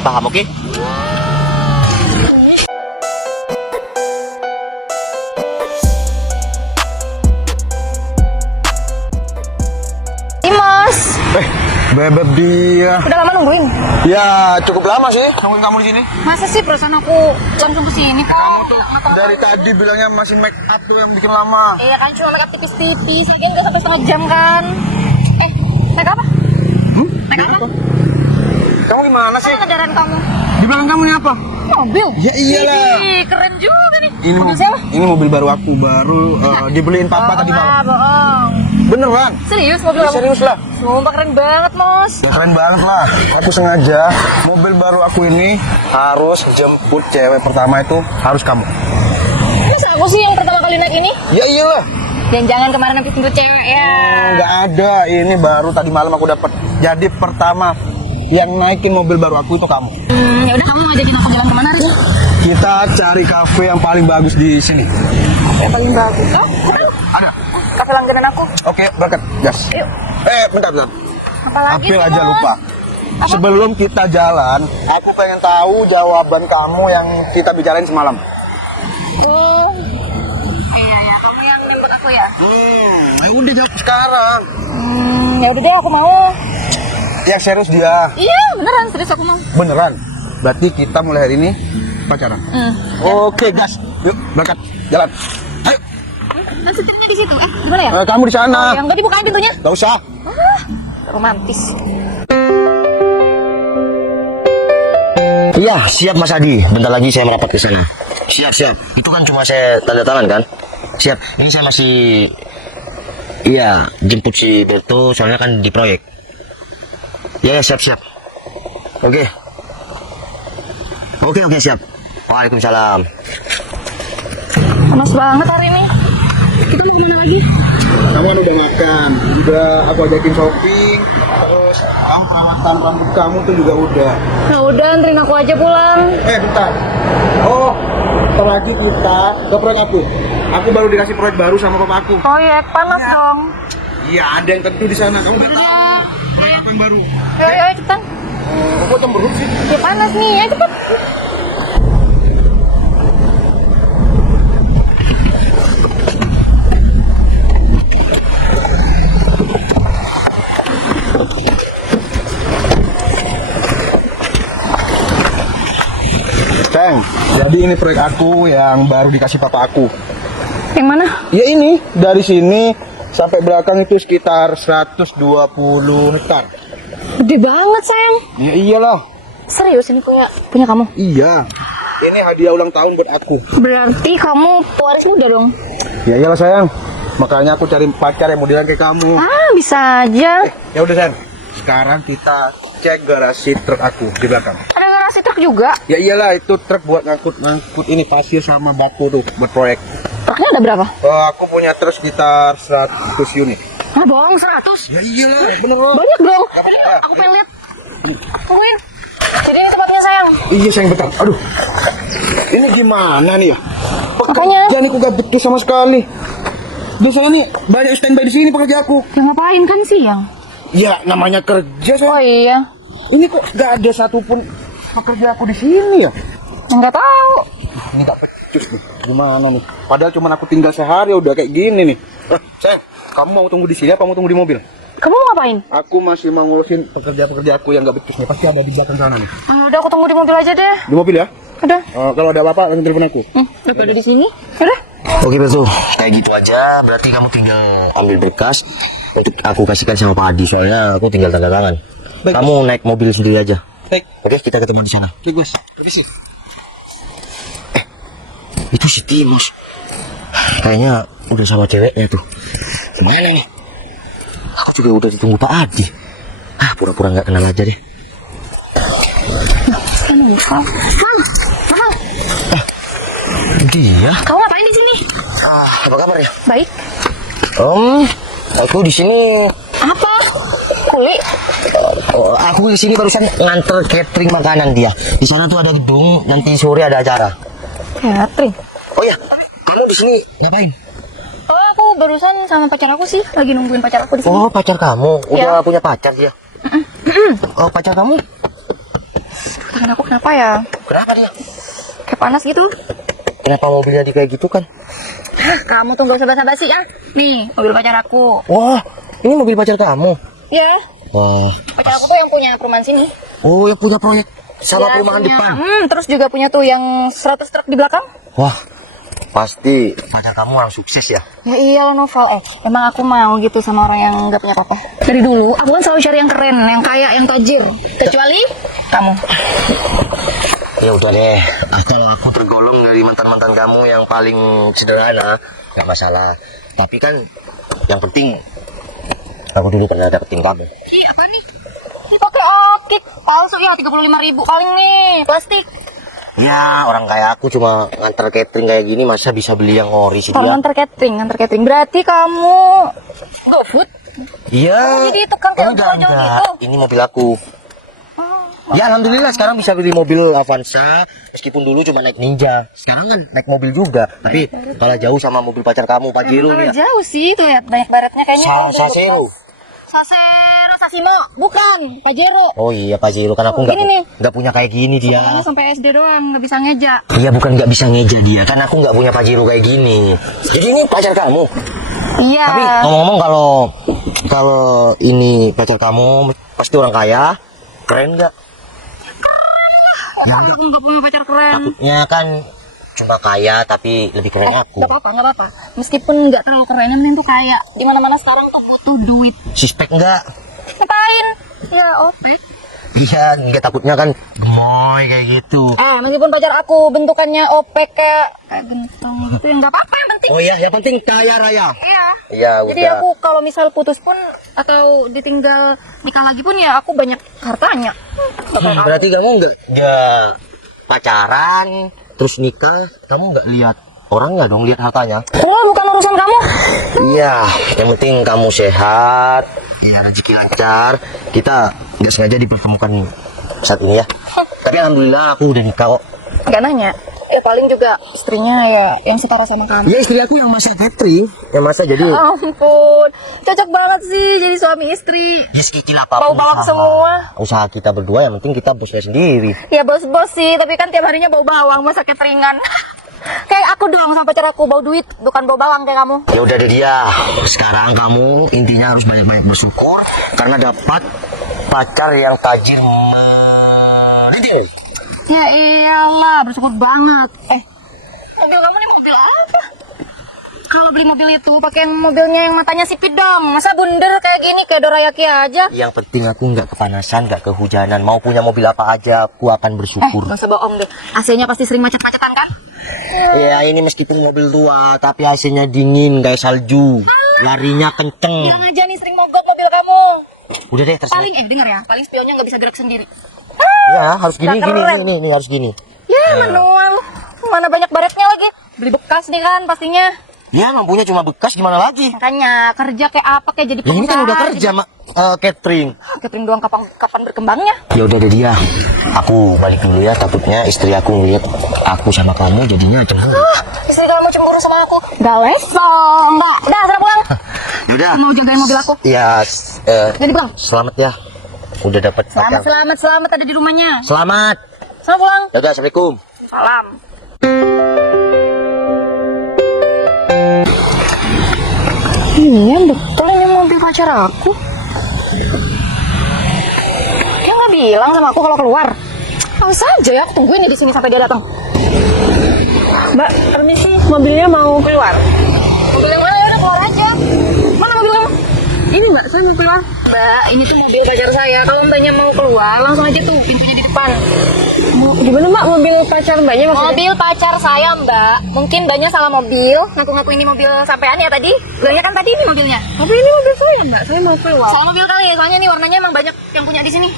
kasih paham, oke? Dimas, Bebek dia. udah lama nungguin? Ya, cukup lama sih nungguin kamu di sini. Masa sih perusahaan aku langsung ke sini kok? Kamu tuh dari tadi bilangnya masih make up tuh yang bikin lama. Iya kan cuma make up tipis-tipis, lagian nggak sampai setengah jam kan? Make up apa? Make up apa? Kamu gimana sih? Mana kendaraan kamu? Di belakang kamu ini apa? Mobil. Ya iyalah. Ih, keren juga nih. Ini Mobil mobil, siapa? ini mobil baru aku, baru dibeliin papa tadi malam. Bohong. Beneran? Serius mobil Ya, kamu? serius lah. Sumpah keren banget, Mos. Ya keren banget lah. Aku sengaja mobil baru aku ini harus jemput cewek pertama itu harus kamu. Masa aku sih yang pertama kali naik ini? Ya iyalah. Jangan kemarin habis jemput cewek ya. Nggak ada. Ini baru tadi malam aku dapat. Jadi pertama yang naikin mobil baru aku itu kamu. Ya udah kamu ngajakin aku jalan kemana, Rin? Kita cari kafe yang paling bagus di sini. Yang paling bagus. Oh, Ada. kafe langganan aku. Oke, berangkat. Gas. Yuk. Bentar. Apalagi Apil sih, aja Mos? lupa. Sebelum kita jalan, aku pengen tahu jawaban kamu yang kita bicarain semalam. Oh. Iya ya, kamu yang nembak aku ya? Udah jawab sekarang. Ya udah deh, aku mau. Yang serius dia. Iya, beneran serius aku mau. Beneran. Berarti kita mulai hari ini pacaran. Oke, gas. Yuk, berangkat. Jalan. Ayo. Kan setirnya di situ. Gimana ya? Kamu di sana. Yang tadi bukain pintunya. Gak usah. Romantis. Iya, siap Mas Adi. Bentar lagi saya merapat ke sana. Siap. Itu kan cuma saya tanda tangan kan? Siap. Ini saya masih jemput si Berto soalnya kan di proyek. Ya, siap. Oke, siap. Waalaikumsalam. Panas banget hari ini. Kita mau kemana lagi? Kamu kan udah makan. Udah aku ajakin shopping. Terus kamu perawatan rambut kamu tuh juga udah. Nah udah, anterin aku aja pulang. Bentar. Oh, ntar lagi kita ke proyek aku. Aku baru dikasih proyek baru sama papa aku. Proyek panas dong. Iya, ada yang tentu di sana. Kamu udah tahu. Ya. Proyek apa yang baru? Ayo cepetan. Kok cemberut sih? Ya panas nih, ayo cepet. Ceng, jadi ini proyek aku yang baru dikasih papa aku. Yang mana? Ya ini, dari sini sampai belakang itu sekitar 120 hektar. Gede banget sayang. Ya iyalah. Serius ini punya kamu? Iya. Ini hadiah ulang tahun buat aku. Berarti kamu pewaris muda dong? Ya iyalah sayang. Makanya aku cari pacar yang modelan kayak kamu. Bisa aja. Ya udah sayang. Sekarang kita cek garasi truk aku di belakang. Ada garasi truk juga. Ya iyalah, itu truk buat ngangkut ini pasir sama batu tuh buat proyek. Truknya ada berapa? Aku punya truk sekitar 100 unit. Ah bohong, 100. Ya iyalah, bener loh. Banyak dong. Aku pengen lihat. Tungguin. Jadi ini tempatnya sayang. Iya sayang, bentar. Aduh. Ini gimana nih ya? Makanya. Pekerjaan aku gak becus sama sekali. Biasanya nih banyak standby di sini pekerja aku. Ya ngapain kan siang? Ya namanya kerja sayang. Oh iya. Ini kok gak ada satupun pekerja aku di sini ya? Enggak tahu. Ini gak becus nih. Gimana nih? Padahal cuma aku tinggal sehari udah kayak gini nih. Sayang, kamu mau tunggu di sini apa mau tunggu di mobil? Kamu mau ngapain? Aku masih mau ngurusin pekerja-pekerja aku yang gak becus nih. Pasti ada di belakang sana nih. Udah aku tunggu di mobil aja deh. Di mobil ya? Udah. Kalau ada apa-apa langsung telepon aku. Udah di sini. Udah. Oke betul, kayak gitu aja. Berarti kamu tinggal ambil berkas untuk aku kasihkan sama Pak Adi. Soalnya aku tinggal tanda tangan. Baik. Kamu naik mobil sendiri aja. Baik. Oke, kita ketemu di sana. Baik bos. Permisi. Itu si Timus. Kayaknya udah sama ceweknya tuh. Gimana nih? Aku juga udah ditunggu Pak Adi. Pura-pura nggak kenal aja deh. Dia? Kamu ngapain di sini? Apa kabar ya? Baik. Aku di sini. Apa? Kuli? Aku di sini barusan nganter catering makanan dia. Di sana tuh ada gedung, nanti sore ada acara. Catering. Oh ya, kamu di sini ngapain? Oh, aku barusan sama pacar aku sih, lagi nungguin pacar aku di sini. Oh, pacar kamu udah Ya. punya pacar dia. Oh, pacar kamu? tangan aku kenapa ya? Kenapa dia? Kayak panas gitu. Kenapa mobilnya di kayak gitu kan? Kamu tuh gak usah basa-basi ya. Nih, mobil pacar aku. Wah, ini mobil pacar kamu. Ya, Wah. pacar aku tuh yang punya perumahan sini. Oh, yang punya proyek sama Ya, perumahan punya. depan. Terus juga punya tuh yang 100 truk di belakang. Wah, pasti pacar kamu orang sukses ya. Ya iyalah Noval, emang aku mau gitu sama orang yang gak punya apa-apa. Dari dulu, aku kan selalu cari yang keren, yang kaya, yang tajir. Kecuali kamu. Ya udah deh, kalau aku tergolong dari mantan-mantan kamu yang paling sederhana, nggak masalah. Tapi kan yang penting aku dulu pernah dapetin kamu. Ih, apa nih? Ini pakai akik palsu ya, 35.000 paling nih, plastik. Ya, orang kayak aku cuma nganter catering kayak gini, masa bisa beli yang ori sih Kamu dia? nganter catering. Berarti kamu GoFood? Iya. Oh, jadi tukang kayak enggak, ojol enggak. gitu? Ini mobil aku. Ya alhamdulillah sekarang bisa beli mobil Avanza, meskipun dulu cuma naik Ninja. Sekarang kan naik mobil juga, tapi kalah jauh sama mobil pacar kamu, Pajero Kalau nih. jauh sih, tuh ya, banyak baretnya kayaknya. Sasero. Sasimo, bukan, Pajero. Oh iya Pajero, kan aku Oh, ini nih. nggak punya kayak gini dia. Kamu sampai SD doang, nggak bisa ngeja. Iya bukan nggak bisa ngeja dia, kan aku nggak punya Pajero kayak gini. Jadi ini pacar kamu. Iya. Tapi ngomong-ngomong kalau ini pacar kamu pasti orang kaya, keren nggak? Aku nggak punya pacar keren. Takutnya kan cuma kaya tapi lebih keren aku. Nggak apa-apa. Meskipun nggak terlalu keren, yang penting tuh kaya. Di mana-mana sekarang tuh butuh duit. Suspek nggak? Ngapain? Ya, opek. Iya, nggak takutnya kan gemoy kayak gitu. Meskipun pacar aku bentukannya opek kayak gentong gitu, ya nggak apa-apa, yang penting. Oh iya, yang penting kaya raya. Iya. Iya, Jadi udah. aku kalau misal putus pun atau ditinggal nikah lagi pun ya aku banyak hartanya. Berarti kamu nggak pacaran terus nikah, kamu nggak lihat orang nggak dong, lihat hartanya? Oh, bukan urusan kamu. Iya, yang penting kamu sehat, ya rezeki lancar. Kita nggak sengaja dipertemukan saat ini ya. Tapi alhamdulillah aku udah nikah kok. Gak nanya. Ya paling juga istrinya ya yang setara sama kamu. Ya istri aku yang masak catering, yang masak jadi. Ampun, cocok banget sih jadi suami istri. Ya sekecil apapun Bau bawang usaha. semua. Usaha kita berdua, yang penting kita bosnya sendiri. Ya bos-bos sih, tapi kan tiap harinya bau bawang masa cateringan. Kayak aku dong sama pacar aku bau duit, bukan bau bawang kayak kamu. Ya udah deh dia. Sekarang kamu intinya harus banyak-banyak bersyukur karena dapat pacar yang tajir meriting. Ya iyalah, bersyukur banget. Mobil kamu nih mobil apa? Kalau beli mobil itu pakai mobilnya yang matanya sipit dong. Masa bundar kayak gini kayak Dorayaki aja? Yang penting aku nggak kepanasan, nggak kehujanan. Mau punya mobil apa aja, aku akan bersyukur. Gak usah bohong deh. AC-nya pasti sering macet-macetan kan? Ya ini meskipun mobil tua, tapi AC-nya dingin kayak salju. Larinya kenceng. Bilang aja nih sering mogok mobil kamu. Udah deh terserah. Paling dengar ya, paling spionnya nggak bisa gerak sendiri. Ya harus gini, Nggak gini, keren. ini harus gini. Ya manual. Mana banyak baretnya lagi. Beli bekas nih kan pastinya. Ya mampunya cuma bekas, gimana lagi? Makanya kerja kayak apa kayak jadi Ya ini kan udah pengusaha, kerja, catering. catering doang kapan berkembangnya? Ya udah deh dia. Aku balik dulu ya, takutnya istri aku ngeliat aku sama kamu jadinya cemburu. Istri kamu cemburu sama aku? Gak lesong, mbak. Udah, sana pulang. Yaudah. Mau jagain mobil aku. Ya, Jadi pulang. selamat ya. Udah dapat pacar. Selamat ada di rumahnya. Selamat. Sana pulang. Ya udah, assalamualaikum. Salam. Iya betul ini mobil pacar aku. Dia nggak bilang sama aku kalau keluar. Langsung aja ya, aku tungguin ya di sini sampai dia datang. Mbak, permisi, mobilnya mau keluar. Mobil yang mana? Ya udah keluar aja. Mana mobil kamu? Ini Mbak, saya mau keluar. Mbak, ini tuh mobil pacar saya. Kalau mbaknya mau keluar, langsung aja tuh pintunya di depan. Mau gimana Mbak, mobil pacar Mbaknya maksudnya? Mobil pacar saya, Mbak. Mungkin mbaknya salah mobil. Ngaku-ngaku ini mobil sampean ya tadi. Bilangnya kan tadi ini mobilnya. Tapi ini mobil saya Mbak, saya mau keluar. Salah mobil kali ya, soalnya nih warnanya emang banyak yang punya di sini.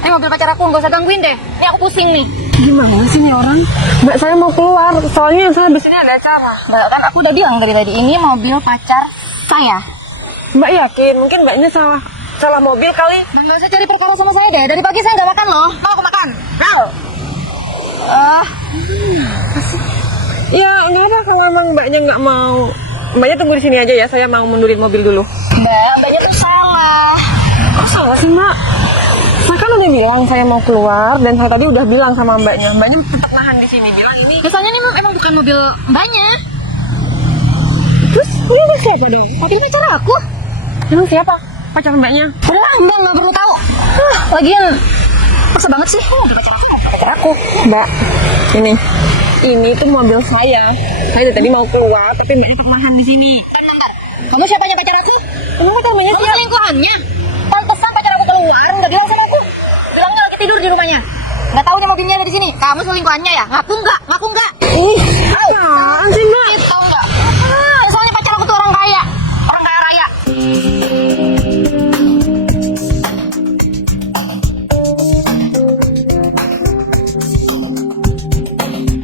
Ini mobil pacar aku, nggak usah gangguin deh. Ini aku pusing nih. Gimana sih nih orang? Mbak, saya mau keluar, soalnya saya di sini ada acara. Mbak, kan aku udah bilang dari tadi, ini mobil pacar saya. Mbak yakin, mungkin Mbaknya salah mobil kali. Dan nggak usah cari perkara sama saya deh. Dari pagi saya nggak makan loh. Mau aku makan? Mau. Ya, kenapa kalau memang Mbaknya nggak mau? Mbaknya tunggu di sini aja ya, saya mau mundurin mobil dulu. Mbaknya tuh salah. Kok salah sih Mbak? Saya kan udah bilang saya mau keluar dan saya tadi udah bilang sama mbaknya tetap nahan di sini bilang ini. Misalnya ini emang bukan mobil mbaknya. Terus ini udah siapa dong? Mobil pacar aku. Emang siapa? Pacar mbaknya? Udah lah, mbak nggak perlu tahu. Lagian maksa banget sih. Pacar aku, mbak. Ini tuh mobil saya. Saya dari tadi mau keluar tapi mbaknya ternahan di sini. Emang mbak, kamu siapanya pacar aku? Emang pacar mbaknya Kamu siapa? selingkuhannya. Pantesan pacar aku keluar nggak bilang sama aku. Bilangnya lagi tidur di rumahnya. Nggak tahu nih mobilnya ada di sini. Kamu selingkuhannya ya? Ngaku nggak? Ngaku nggak? Apaan sih mbak? Itu nggak? Soalnya pacar aku tuh orang kaya raya.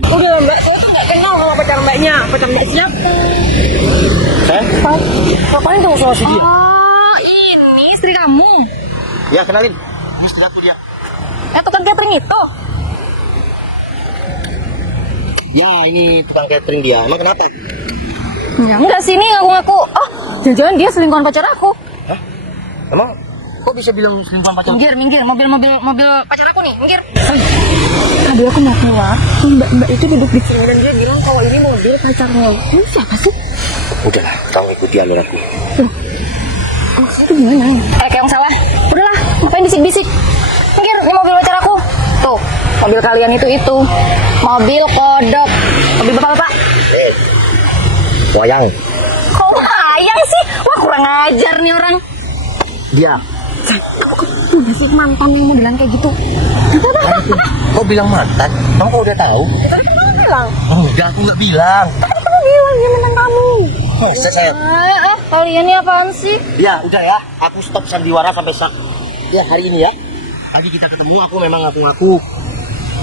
Udah lah, mbak, saya tuh nggak kenal sama pacar mbaknya. Pacar mbak siapa? Ngapain kamu sama si dia? Oh, ini istri kamu. Ya kenalin, ini istri aku dia. Tukang catering itu. Ya ini tukang catering dia. Emang kenapa? Ya enggak sih, ini ngaku-ngaku. Oh, jangan-jangan dia selingkuhan pacar aku. Hah? Emang kok bisa bilang selingkuhan pacar? Minggir, mobil pacar aku nih, minggir. Tadi aku mau keluar, mbak itu duduk di sini dan dia bilang kalau ini mobil pacarnya. Ini siapa sih? Udahlah, kamu ikuti alur aku. Maksudnya itu gimana? Kayak yang salah. Udahlah, ngapain bisik-bisik? Minggir, ini mobil pacar aku. Tuh, mobil kalian itu. Mobil kodok. Mobil bapak-bapak. Wayang. Kok wayang sih? Wah, kurang ajar nih orang. Dia. Udah sih mantan yang mau bilang kayak gitu. Kau bilang mantan? Kamu kok udah tahu? Tadi kan kamu bilang. Enggak, aku nggak bilang. Tadi kamu bilang dia mantan kamu. Saya. Kalian ini apaan sih? Ya, udah ya. Aku stop sandiwara sampai ya hari ini ya. Tadi kita ketemu, aku memang ngaku-ngaku.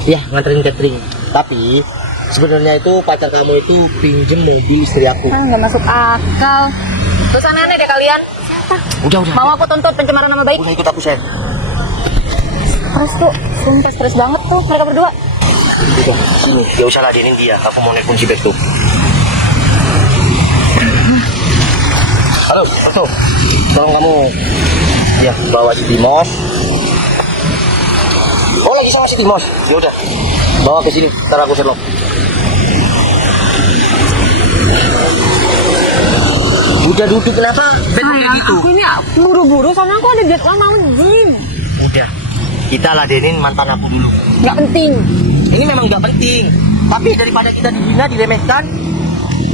Ya, nganterin catering. Tapi sebenarnya itu pacar kamu itu pinjem mobil istri aku. Nggak masuk akal. Terus aneh-aneh deh kalian. Udah. Mau aku tuntut pencemaran nama baik? Udah ikut aku, Sen. Stres tuh, sumpah stres banget tuh mereka berdua. Udah. Gak usah ladenin dia. Aku mau naik kunci bag tuh. Halo, Restu. Tolong kamu ya bawa si Timos. Oh, lagi sama si Timos. Ya udah. Bawa ke sini, ntar aku serlok. Udah duduk kenapa? Sayang, aku ini buru-buru soalnya aku ada jadwal mau gym. Udah. Kita ladenin mantan aku dulu. Nggak penting. Ini memang gak penting. Tapi daripada kita dihina, diremehkan.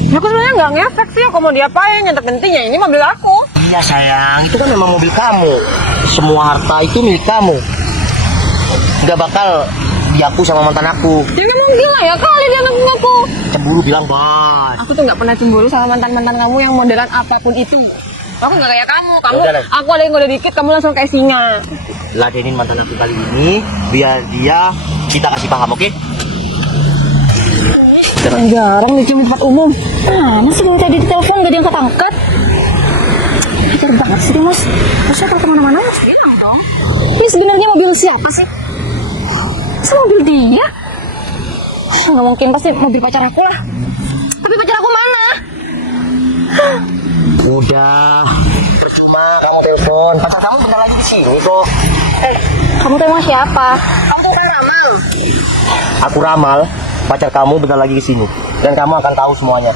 Ya, aku sebenarnya nggak ngefek sih. Aku mau diapain? Yang terpenting ya ini mobil aku. Iya sayang, itu kan memang mobil kamu. Semua harta itu milik kamu. Gak bakal diaku sama mantan aku. Ya nggak mungkin lah ya kali dia ngaku aku. Cemburu bilang bos. Aku tuh nggak pernah cemburu sama mantan-mantan kamu yang modelan apapun itu. Aku nggak kayak kamu. Yaudah, Lan. Aku ada yang ngode dikit, kamu langsung kayak singa. Ladenin mantan aku kali ini, biar dia kita kasih paham, oke? Jarang-jarang dicium di tempat umum. Masih dari tadi di telepon gak diangkat-angkat. Hajar banget sih Mas. Harusnya kalau kemana-mana harus bilang dong. Ini sebenarnya mobil siapa sih? Masa mobil dia? Nggak mungkin, pasti mobil pacar aku lah. Tapi pacar aku mana? Udah, percuma kamu telepon. Pacar kamu bentar lagi di sini kok. Kamu tuh emang siapa? Kamu tuh kan ramal. Aku ramal, pacar kamu bentar lagi di sini. Dan kamu akan tahu semuanya.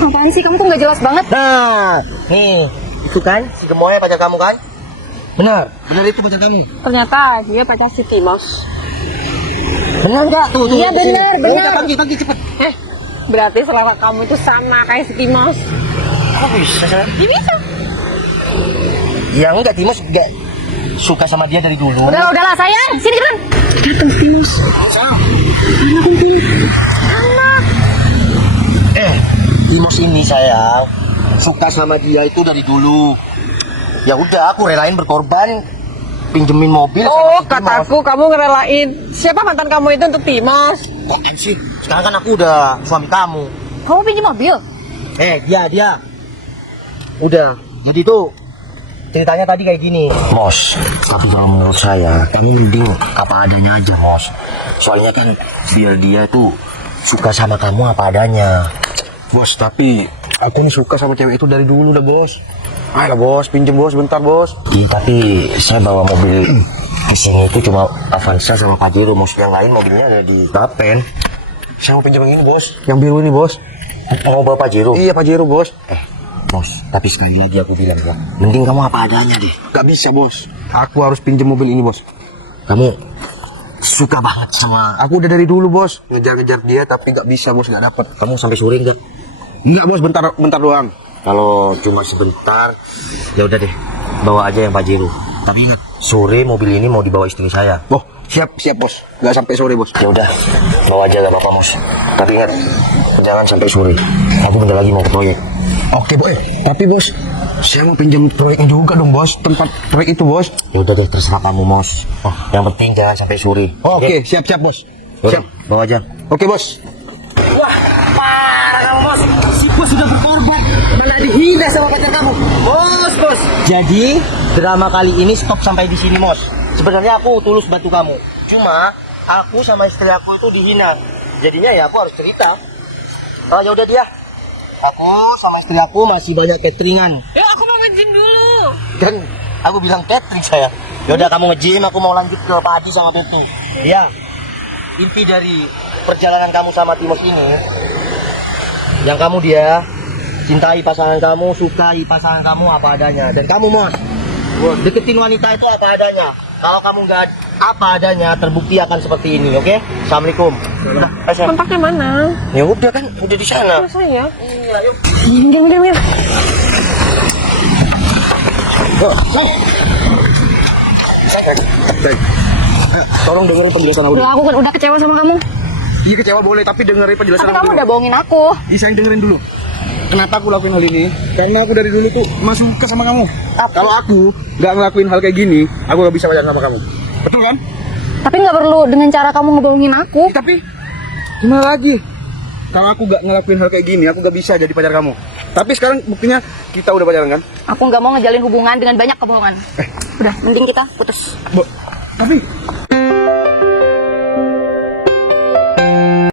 Apaan sih? Kamu tuh nggak jelas banget. Nah, nih, itu kan si gemoy pacar kamu kan? Benar itu pacar kamu. Ternyata dia pacar si Timos. Benar nggak? Tuh. Iya, di sini. benar. Udah, pagi cepet. Berarti selera kamu itu sama kayak si Timos. Kok bisa sih? Ya bisa. Ya enggak, Timos enggak suka sama dia dari dulu. Udahlah sayang. Sini kan. Datang Timos. Timos ini sayang suka sama dia itu dari dulu. Ya udah, aku relain berkorban pinjemin mobil Oh, sama si Timos. kataku kamu ngerelain siapa mantan kamu itu untuk Timos? Kok sih? Sekarang kan aku udah suami kamu. Kamu pinjam mobil? Dia. Udah. Jadi tuh ceritanya tadi kayak gini. Bos, tapi kalau menurut saya, kamu mending apa adanya aja, Bos. Soalnya kan biar dia tuh suka sama kamu apa adanya. Bos, tapi aku nih suka sama cewek itu dari dulu dah, Bos. Ayolah, Bos, pinjem, Bos, bentar, Bos. Iya, tapi saya bawa mobil Di sini itu cuma Avanza sama Pajero, bos. Yang lain mobilnya ada di Bapen. Saya mau pinjam yang ini, bos. Yang biru ini, bos. Mau bawa Pajero? Iya, Pajero, bos. Bos, tapi sekali lagi aku bilang ya, mending kamu apa adanya deh. Gak bisa, bos. Aku harus pinjam mobil ini, bos. Kamu suka banget sama. Aku udah dari dulu, bos. Ngejar-ngejar dia, tapi gak bisa, bos. Gak dapet. Kamu sampai sore enggak? Enggak, bos. Bentar doang. Kalau cuma sebentar, ya udah deh, bawa aja yang Pajero. Tapi ingat, sore mobil ini mau dibawa istri saya. Oh, siap, bos. Gak sampai sore, bos. Ya udah, bawa aja gak apa-apa, bos. Tapi ingat, jangan sampai sore. Aku bentar lagi mau ke proyek. Oke, bos. Tapi, bos, saya mau pinjam proyeknya juga dong, bos. Tempat proyek itu, bos. Ya udah deh, terserah kamu, bos. Yang penting jangan sampai sore. Oke, siap, bos. Yaudah, Siap. bawa aja. Oke, bos. Wah, parah kamu, bos. Si bos sudah berkorban. Malah dihina sama pacar kamu. Bos. Jadi, drama kali ini stop sampai di sini, Mos. Sebenarnya aku tulus bantu kamu. Cuma, aku sama istri aku itu dihina. Jadinya ya aku harus cerita. Oh, ya udah dia. Aku sama istri aku masih banyak cateringan. Ya aku mau nge-gym dulu. Dan aku bilang catering saya. Ya udah kamu nge-gym, aku mau lanjut ke Pak Haji sama Pepe. Ya. Inti dari perjalanan kamu sama Timos ini, yang kamu dia cintai pasangan kamu, sukai pasangan kamu apa adanya. Dan kamu, Mos, deketin wanita itu apa adanya. Kalau kamu nggak apa adanya, terbukti akan seperti ini, oke? Assalamualaikum. Udah, ayo. Kontaknya mana? Ya udah kan, udah di sana. Masa ya? Iya, yuk. Diam. Tolong dengerin penjelasan aku. Udah, aku kan udah kecewa sama kamu. Iya, kecewa boleh, tapi dengerin penjelasan Tapi aku kamu dulu. udah bohongin aku. Iya, sayang, dengerin dulu. Kenapa aku lakuin hal ini? Karena aku dari dulu tuh masih suka sama kamu. Kalau aku nggak ngelakuin hal kayak gini, aku nggak bisa pacaran sama kamu. Betul kan? Tapi nggak perlu dengan cara kamu ngebohongin aku. Tapi gimana lagi? Kalau aku nggak ngelakuin hal kayak gini, aku nggak bisa jadi pacar kamu. Tapi sekarang buktinya kita udah pacaran kan? Aku nggak mau ngejalin hubungan dengan banyak kebohongan. Udah, mending kita putus. Tapi